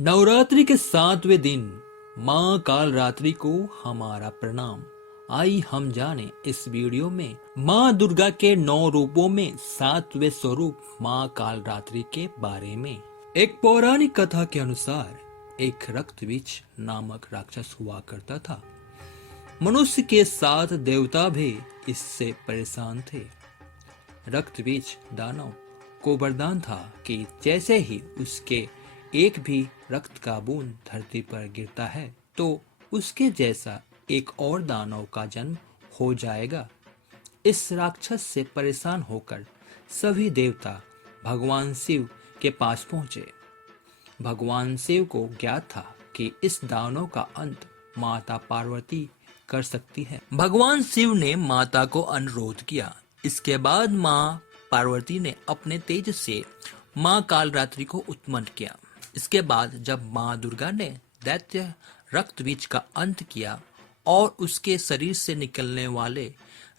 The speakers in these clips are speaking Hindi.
नवरात्रि के 7वें दिन माँ काल रात्रि को हमारा प्रणाम। आई हम जाने इस वीडियो में माँ दुर्गा के 9 रूपों में 7वें स्वरूप माँ काल रात्रि के बारे में। एक पौराणिक कथा के अनुसार एक रक्तबीज नामक राक्षस हुआ करता था। मनुष्य के साथ देवता भी इससे परेशान थे। रक्तबीज दानव को वरदान था कि जैसे ही उसके एक भी रक्त का बूंद धरती पर गिरता है तो उसके जैसा एक और दानव का जन्म हो जाएगा। इस राक्षस से परेशान होकर सभी देवता भगवान शिव के पास पहुंचे। भगवान शिव को ज्ञात था कि इस दानव का अंत माता पार्वती कर सकती है। भगवान शिव ने माता को अनुरोध किया। इसके बाद माँ पार्वती ने अपने तेज से माँ कालरात्रि को उत्पन्न किया। इसके बाद जब माँ दुर्गा ने दैत्य रक्तबीज का अंत किया और उसके शरीर से निकलने वाले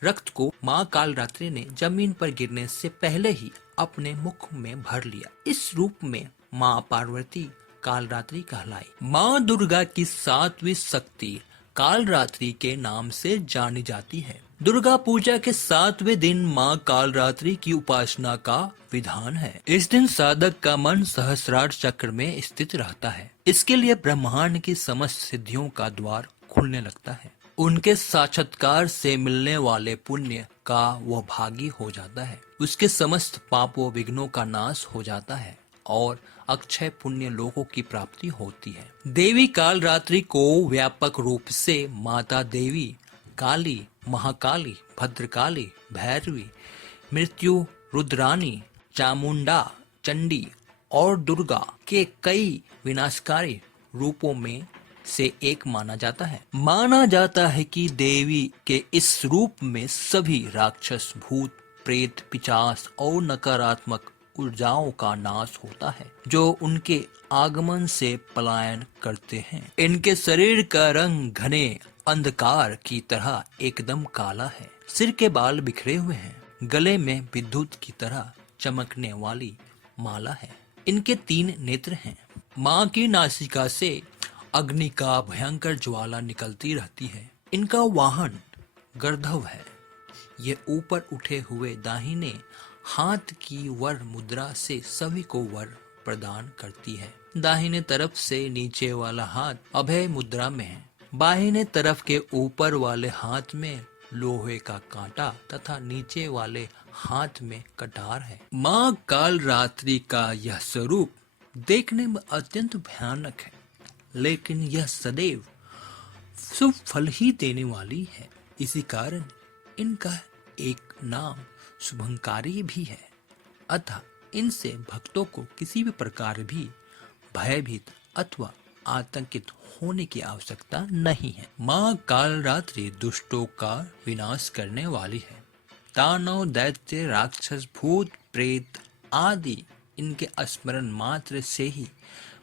रक्त को माँ कालरात्रि ने जमीन पर गिरने से पहले ही अपने मुख में भर लिया। इस रूप में माँ पार्वती कालरात्रि कहलाई। माँ दुर्गा की 7वीं शक्ति कालरात्रि के नाम से जानी जाती है। दुर्गा पूजा के 7वें दिन माँ कालरात्रि की उपासना का विधान है। इस दिन साधक का मन सहस्रार चक्र में स्थित रहता है। इसके लिए ब्रह्मांड की समस्त सिद्धियों का द्वार खुलने लगता है। उनके साक्षात्कार से मिलने वाले पुण्य का वह भागी हो जाता है। उसके समस्त पापों विघ्नों का नाश हो जाता है और अक्षय पुण्य लोगों की प्राप्ति होती है। देवी कालरात्रि को व्यापक रूप से माता देवी, काली, महाकाली, भद्रकाली, भैरवी, मृत्यु रुद्रानी, चामुंडा, चंडी और दुर्गा के कई विनाशकारी रूपों में से एक माना जाता है। माना जाता है कि देवी के इस रूप में सभी राक्षस, भूत, प्रेत, पिशाच और नकारात्मक ऊर्जाओं का नाश होता है जो उनके आगमन से पलायन करते हैं। इनके शरीर का रंग घने अंधकार की तरह एकदम काला है। सिर के बाल बिखरे हुए हैं। गले में विद्युत की तरह चमकने वाली माला है। इनके 3 नेत्र हैं। माँ की नासिका से अग्नि का भयंकर ज्वाला निकलती रहती है। इनका वाहन गर्दभ है। ये ऊपर उठे हुए दाहिने हाथ की वर मुद्रा से सभी को वर प्रदान करती है। दाहिने तरफ से नीचे वाला हाथ अभय मुद्रा में है। बाहिने तरफ के ऊपर वाले हाथ में लोहे का कांटा तथा नीचे वाले हाथ में कटार है। माँ कालरात्रि का यह स्वरूप देखने में अत्यंत भयानक है, लेकिन यह सदैव शुभ फल ही देने वाली है। इसी कारण इनका एक नाम शुभंकारी भी है। अतः इनसे भक्तों को किसी भी प्रकार भी भयभीत अथवा आतंकित होने की आवश्यकता नहीं है। माँ कालरात्रि दुष्टों का विनाश करने वाली है। दानव, दैत्य, राक्षस, भूत, प्रेत आदि इनके स्मरण मात्र से ही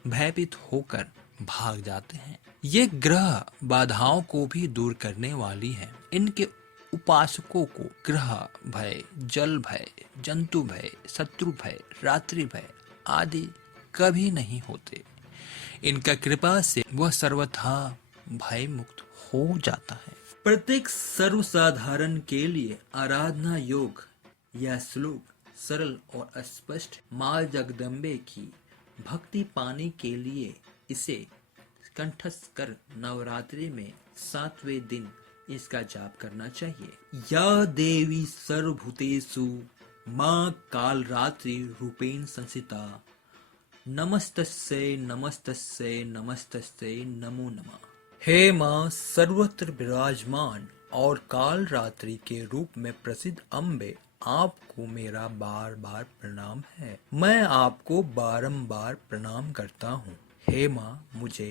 भयभीत होकर भाग जाते हैं। ये ग्रह बाधाओं को भी दूर करने वाली है। इनके उपासकों को ग्रह भय, जल भय, जंतु भय, शत्रु भय, रात्रि भय आदि कभी नहीं होते। इनका कृपा से वह सर्वथा भय मुक्त हो जाता है। प्रत्येक सर्वसाधारण के लिए आराधना योग यह श्लोक सरल और स्पष्ट। माँ जगदम्बे की भक्ति पाने के लिए इसे कंठस्थ कर नवरात्रि में 7वें दिन इसका जाप करना चाहिए। या देवी सर्वभूतेषु माँ कालरात्रि रूपेण संस्थिता नमस्तस्यै नमस्तस्यै नमस्तस्यै नमो नमः। हे माँ सर्वत्र विराजमान और कालरात्रि के रूप में प्रसिद्ध अम्बे, आपको मेरा बार बार प्रणाम है। मैं आपको बारंबार प्रणाम करता हूँ। हे माँ मुझे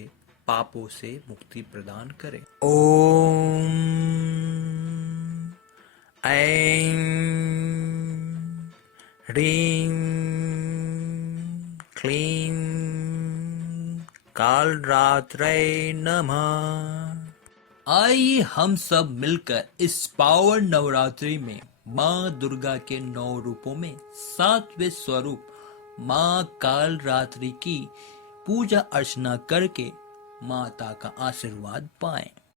पापों से मुक्ति प्रदान करें। ओम ऐं ह्रीं क्लीं कालरात्रै नमः। आइए हम सब मिलकर इस पावन नवरात्रि में माँ दुर्गा के 9 रूपों में 7वें स्वरूप माँ कालरात्रि की पूजा अर्चना करके माता का आशीर्वाद पाएं।